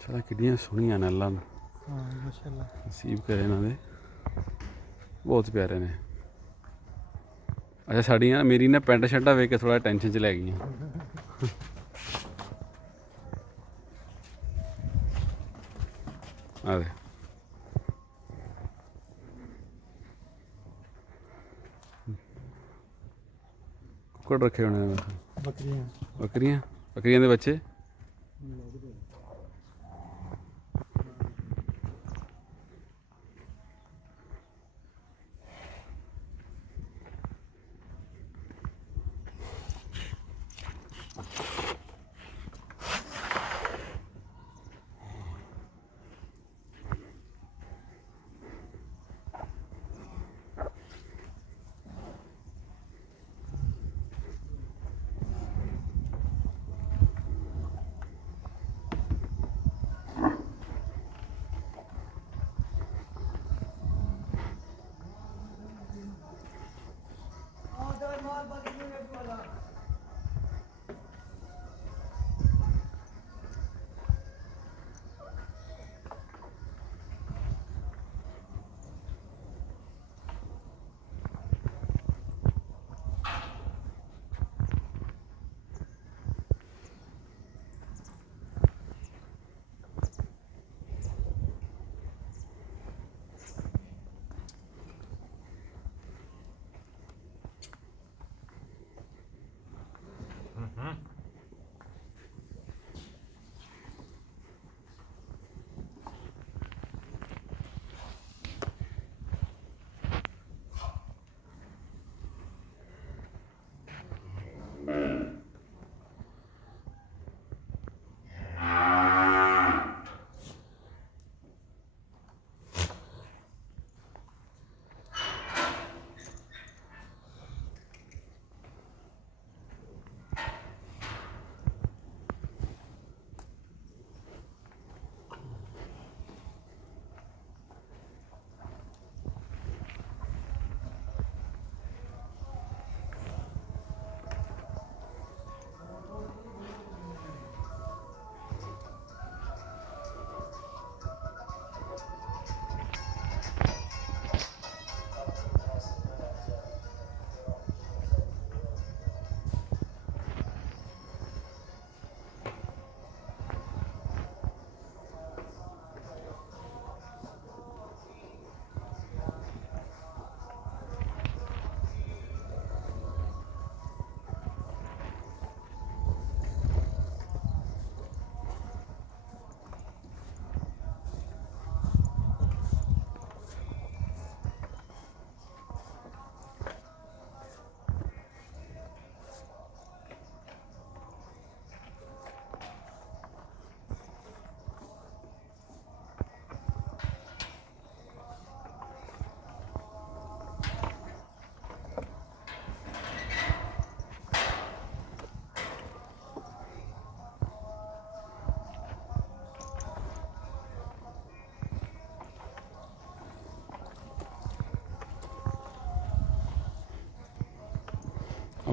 ਚਲਾ ਕਿੰਨੀਆਂ ਸੋਹਣੀਆਂ ਨੈਲਾਂ ਹਾਂ ਮਾਸ਼ਾਅੱਲਾ ਨਸੀਬ ਕਰੇ ਇਹਨਾਂ ਦੇ ਬਹੁਤ ਪਿਆਰੇ ਨੇ। ਅੱਛਾ ਸਾਡੀਆਂ ਮੇਰੀ ਨਾ ਪੈਂਟ ਸ਼ਰਟਾਂ ਵੇਖ ਕੇ ਥੋੜ੍ਹਾ ਟੈਨਸ਼ਨ 'ਚ ਲੈ ਗਈਆਂ। ਆ ਦੇ ਕੁੱਕੜ ਰੱਖੇ ਹੋਣੇ ਨੇ। ਬੱਕਰੀਆਂ ਬੱਕਰੀਆਂ ਬੱਕਰੀਆਂ ਦੇ ਬੱਚੇ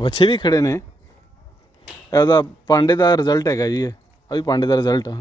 ਬੱਚੇ ਵੀ ਖੜੇ ਨੇ। ਇਹਦਾ ਪਾਂਡੇ ਦਾ ਰਿਜ਼ਲਟ ਹੈਗਾ ਜੀ। ਇਹ ਆ ਵੀ ਪਾਂਡੇ ਦਾ ਰਿਜ਼ਲਟ ਆ।